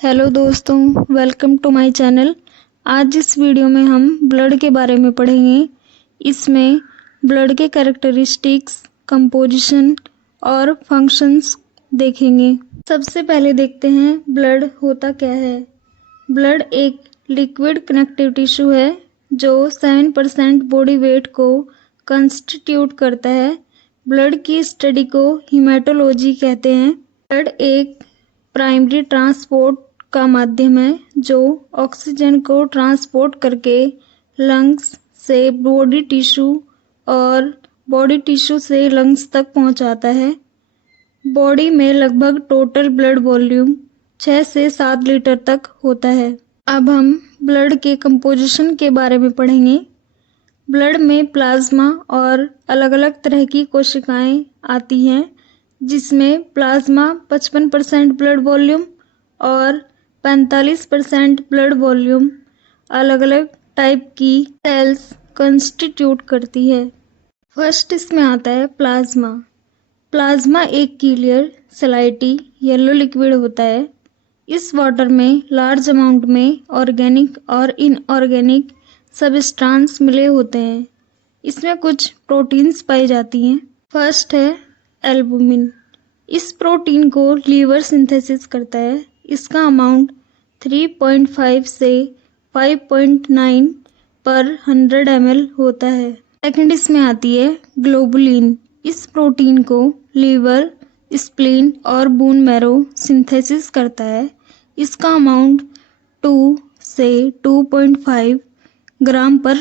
Hello दोस्तों, welcome to my channel. आज इस वीडियो में हम ब्लड के बारे में पढ़ेंगे। इसमें ब्लड के कैरेक्टरिस्टिक्स, कंपोजिशन और फंक्शंस देखेंगे। सबसे पहले देखते हैं ब्लड होता क्या है। ब्लड एक लिक्विड कनेक्टिव टिश्यू है जो 7% बॉडी वेट को कंस्टिट्यूट करता है। ब्लड की स्टडी को हीमेटोलॉजी कहते हैं। ब्लड एक प्राइमरी ट्रांसपोर्ट का माध्यम है जो ऑक्सीजन को ट्रांसपोर्ट करके लंग्स से बॉडी टिश्यू और बॉडी टिश्यू से लंग्स तक पहुंचाता है। बॉडी में लगभग टोटल ब्लड वॉल्यूम 6 से 7 लीटर तक होता है। अब हम ब्लड के कंपोजिशन के बारे में पढ़ेंगे। ब्लड में प्लाज्मा और अलग अलग तरह की कोशिकाएं आती हैं, जिसमें प्लाज्मा 55% ब्लड वॉल्यूम और 45% ब्लड वॉल्यूम अलग अलग टाइप की सेल्स कंस्टिट्यूट करती है। फर्स्ट इसमें आता है प्लाज्मा। प्लाज्मा एक क्लियर स्लाइटी येलो लिक्विड होता है। इस वाटर में लार्ज अमाउंट में ऑर्गेनिक और इनऑर्गेनिक सबस्टांस मिले होते हैं। इसमें कुछ प्रोटीन्स पाई जाती हैं। फर्स्ट है एल्बुमिन। इस प्रोटीन को लीवर सिंथेसिस करता है। इसका अमाउंट 3.5 से 5.9 पर 100 ml होता है। सेकंड इसमें आती है ग्लोबुलिन। इस प्रोटीन को लीवर, स्प्लीन और बोन मैरो सिंथेसिस करता है। इसका अमाउंट 2 से 2.5 ग्राम पर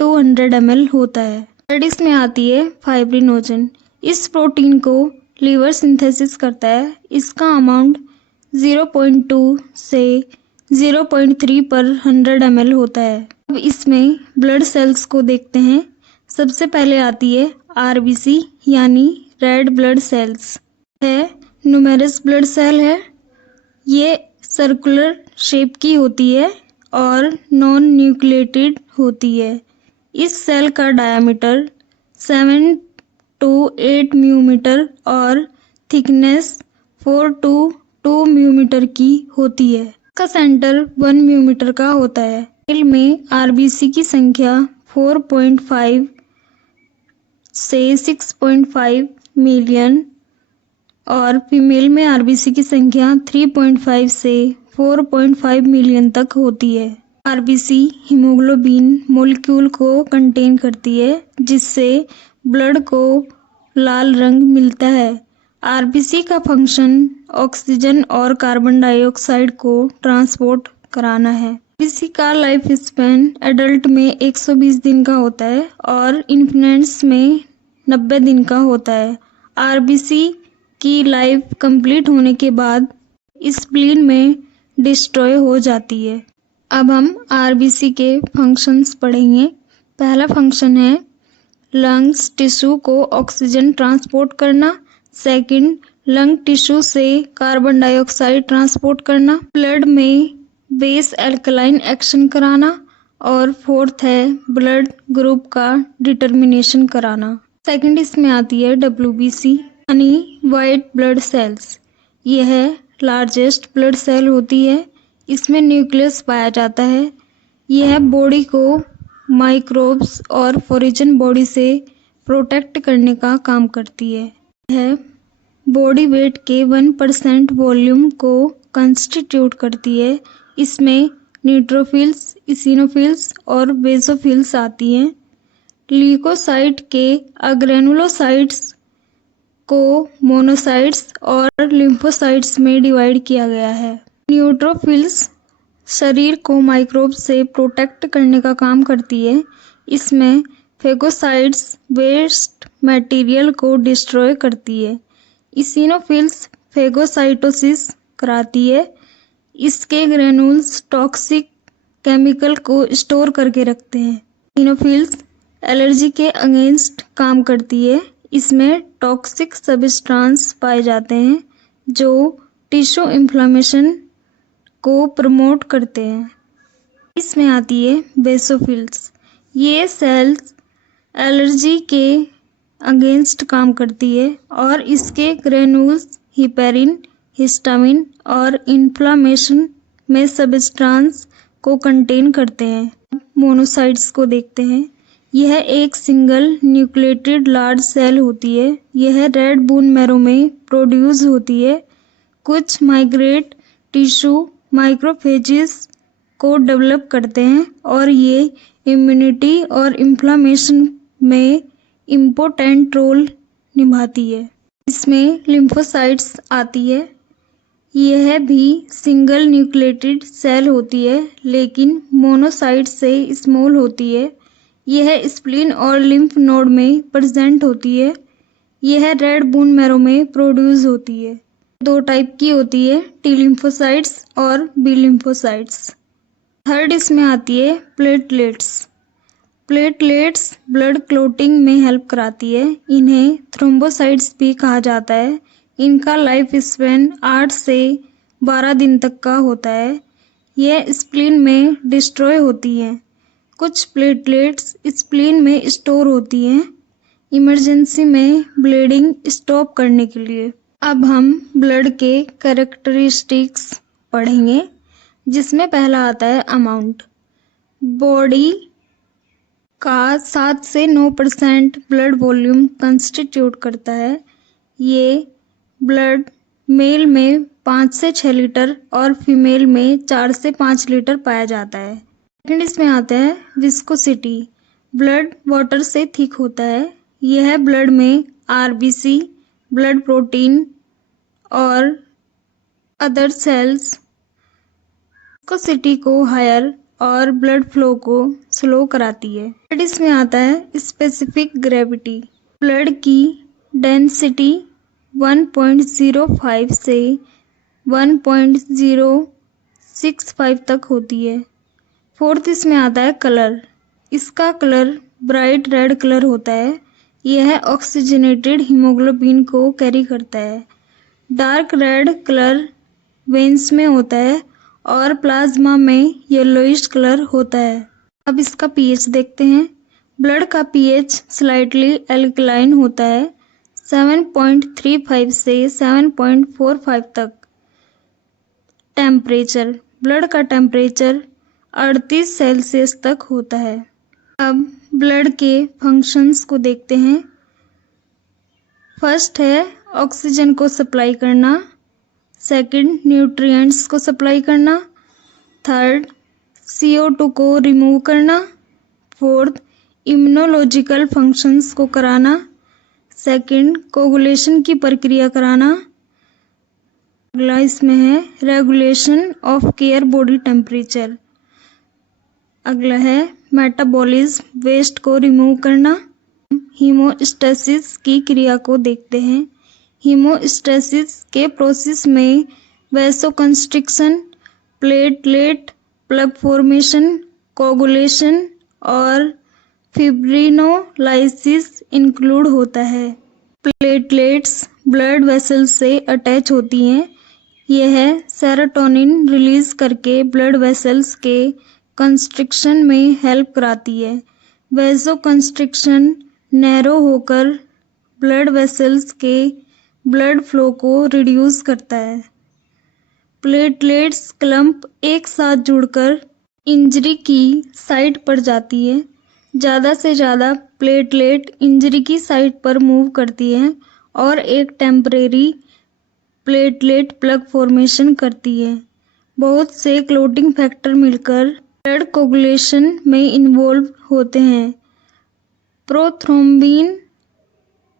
200 ml होता है। थर्ड इसमें आती है फाइब्रिनोजन। इस प्रोटीन को लीवर सिंथेसिस करता है। इसका अमाउंट 0.2 से 0.3 पर 100 ml होता है। अब इसमें ब्लड सेल्स को देखते हैं। सबसे पहले आती है आरबीसी यानी रेड ब्लड सेल्स है। न्यूमेरस ब्लड सेल है। ये सर्कुलर शेप की होती है और नॉन न्यूक्लिएटेड होती है। इस सेल का डायमीटर 7 to 8 म्यूमीटर और थिकनेस 4 to 2 म्यूमीटर की होती है। इसका सेंटर 1 म्यूमीटर का होता है। मेल में आरबीसी की संख्या 4.5 से 6.5 मिलियन और फीमेल में आरबीसी की संख्या 3.5 से 4.5 मिलियन तक होती है। आरबीसी हीमोग्लोबिन मॉलिक्यूल को कंटेन करती है, जिससे ब्लड को लाल रंग मिलता है। आरबीसी का फंक्शन ऑक्सीजन और कार्बन डाइऑक्साइड को ट्रांसपोर्ट कराना है। आरबीसी का लाइफ स्पैन एडल्ट में 120 दिन का होता है और इन्फेंट्स में 90 दिन का होता है। आरबीसी की लाइफ कंप्लीट होने के बाद स्प्लीन में डिस्ट्रॉय हो जाती है। अब हम आरबीसी के फंक्शंस पढ़ेंगे। पहला फंक्शन है लंग्स टिश्यू को ऑक्सीजन ट्रांसपोर्ट करना। सेकंड, लंग टिश्यू से कार्बन डाइऑक्साइड ट्रांसपोर्ट करना। ब्लड में बेस एल्कलाइन एक्शन कराना। और फोर्थ है ब्लड ग्रुप का डिटर्मिनेशन कराना। सेकंड इसमें आती है डब्ल्यूबीसी यानी वाइट ब्लड सेल्स। यह लार्जेस्ट ब्लड सेल होती है। इसमें न्यूक्लियस पाया जाता है। यह बॉडी को माइक्रोब्स और फॉरेन बॉडी से प्रोटेक्ट करने का काम करती है। यह बॉडी वेट के 1% वॉल्यूम को कंस्टिट्यूट करती है। इसमें न्यूट्रोफिल्स, इसिनोफिल्स और बेसोफिल्स आती हैं। ल्यूकोसाइट के अग्रेनुलोसाइट्स को मोनोसाइट्स और लिम्फोसाइट्स में डिवाइड किया गया है। न्यूट्रोफिल्स शरीर को माइक्रोब से प्रोटेक्ट करने का काम करती है। इसमें फेगोसाइट्स वेस्ट मटेरियल को डिस्ट्रॉय करती है। इसिनोफिल्स फेगोसाइटोसिस कराती है। इसके ग्रेनुल्स टॉक्सिक केमिकल को स्टोर करके रखते हैं। इसिनोफिल्स एलर्जी के अगेंस्ट काम करती है। इसमें टॉक्सिक सब्सटेंस पाए जाते हैं जो टिश्यू इन्फ्लेमेशन को प्रमोट करते हैं। इसमें आती है बेसोफिल्स। ये सेल्स एलर्जी के अगेंस्ट काम करती है और इसके ग्रेनुल्स हिपेरिन, हिस्टामिन और इन्फ्लामेशन में सब्सटेंस को कंटेन करते हैं। मोनोसाइट्स को देखते हैं। यह एक सिंगल न्यूक्लिएटेड लार्ज सेल होती है। यह रेड बोन मैरो में प्रोड्यूस होती है। कुछ माइग्रेट टिश्यू माइक्रोफेजेस को डेवलप करते हैं और ये इम्यूनिटी और इन्फ्लामेशन में इम्पोर्टेंट रोल निभाती है। इसमें लिम्फोसाइट्स आती है। यह भी सिंगल न्यूक्लिएटेड सेल होती है लेकिन मोनोसाइट से स्मॉल होती है। यह स्प्लीन और लिम्फ नोड में प्रेजेंट होती है। यह रेड बोन मैरो में प्रोड्यूस होती है। 2 टाइप की होती है, टी लिम्फोसाइट्स और बी लिम्फोसाइट्स। थर्ड इसमें आती है प्लेटलेट्स। प्लेटलेट्स ब्लड क्लोटिंग में हेल्प कराती है। इन्हें थ्रोम्बोसाइट्स भी कहा जाता है। इनका लाइफ स्पैन 8 से 12 दिन तक का होता है। यह स्प्लीन में डिस्ट्रॉय होती हैं। कुछ प्लेटलेट्स स्प्लीन में स्टोर होती हैं इमरजेंसी में ब्लीडिंग स्टॉप करने के लिए। अब हम ब्लड के कैरेक्टरिस्टिक्स पढ़ेंगे जिसमें पहला आता है अमाउंट। बॉडी का 7 से 9% ब्लड वॉल्यूम कंस्टिट्यूट करता है। ये ब्लड मेल में 5 से 6 लीटर और फीमेल में 4 से 5 लीटर पाया जाता है। सेकंड इसमें आता है विस्कोसिटी। ब्लड वाटर से थिक होता है। यह ब्लड में आरबीसी, ब्लड प्रोटीन और अदर सेल्स विस्कोसिटी को हायर और ब्लड फ्लो को स्लो कराती है। थर्ड इसमें आता है स्पेसिफिक ग्रेविटी। ब्लड की डेंसिटी 1.05 से 1.065 तक होती है। फोर्थ इसमें आता है कलर। इसका कलर ब्राइट रेड कलर होता है। यह ऑक्सीजनेटेड हीमोग्लोबिन को कैरी करता है। डार्क रेड कलर वेन्स में होता है और प्लाज्मा में येलोइश कलर होता है। अब इसका पीएच देखते हैं। ब्लड का पीएच स्लाइटली एल्कलाइन होता है 7.35 से 7.45 तक। टेम्परेचर, ब्लड का टेम्परेचर 38 सेल्सियस तक होता है। अब ब्लड के फंक्शंस को देखते हैं। फर्स्ट है ऑक्सीजन को सप्लाई करना। सेकंड न्यूट्रिएंट्स को सप्लाई करना। थर्ड CO2 को रिमूव करना। फोर्थ इम्यूनोलॉजिकल फंक्शंस को कराना। सेकंड कोगुलेशन की प्रक्रिया कराना। अगला इसमें है regulation of care body temperature. अगला है मेटाबॉलिज्म, वेस्ट को रिमूव करना। हीमोस्टेसिस की क्रिया को देखते हैं। हीमोस्टेसिस के प्रोसेस में वैसोकंस्ट्रिक्शन, प्लेटलेट प्लग फॉर्मेशन, कोगुलेशन और फिब्रिनोलाइसिस इंक्लूड होता है। प्लेटलेट्स ब्लड वेसल से अटैच होती हैं। यह सेरोटोनिन रिलीज करके ब्लड वेसल्स के कंस्ट्रिक्शन में हेल्प कराती है। वैसोकंस्ट्रिक्शन नैरो होकर ब्लड वेसल्स के ब्लड फ्लो को रिड्यूस करता है। प्लेटलेट्स क्लम्प एक साथ जुड़कर इंजरी की साइट पर जाती है। ज़्यादा से ज़्यादा प्लेटलेट इंजरी की साइट पर मूव करती है और एक टेम्परेरी प्लेटलेट प्लग फॉर्मेशन करती है। बहुत से क्लोटिंग फैक्टर मिलकर ब्लड कोगुलेशन में इन्वॉल्व होते हैं। प्रोथ्रोम्बिन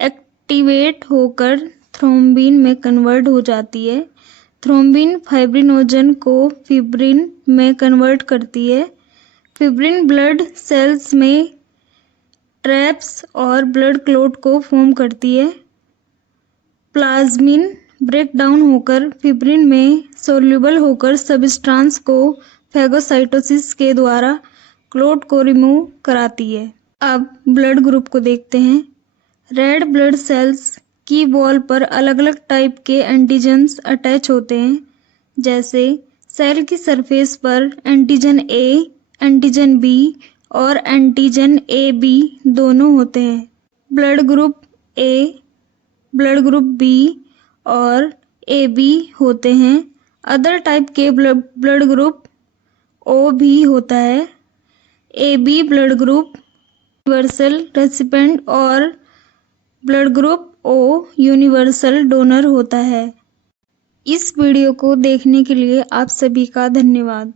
एक्टिवेट होकर थ्रोम्बिन में कन्वर्ट हो जाती है। थ्रोम्बिन फाइब्रिनोजन को फिब्रिन में कन्वर्ट करती है। फिब्रिन ब्लड सेल्स में ट्रैप्स और ब्लड क्लॉट को फॉर्म करती है। प्लाज्मिन ब्रेकडाउन होकर फिब्रिन में सोल्यूबल होकर सबस्टांस को फैगोसाइटोसिस के द्वारा क्लॉट को रिमूव कराती है। अब ब्लड ग्रुप को देखते हैं। रेड ब्लड सेल्स की वॉल पर अलग अलग टाइप के एंटीजन्स अटैच होते हैं। जैसे सेल की सरफेस पर एंटीजन ए, एंटीजन बी और एंटीजन ए बी दोनों होते हैं। Blood group A, blood group B और ए बी होते हैं। अदर टाइप के ब्लड ग्रुप ओ भी होता है। A B blood group universal recipient और blood group O universal donor होता है। इस वीडियो को देखने के लिए आप सभी का धन्यवाद।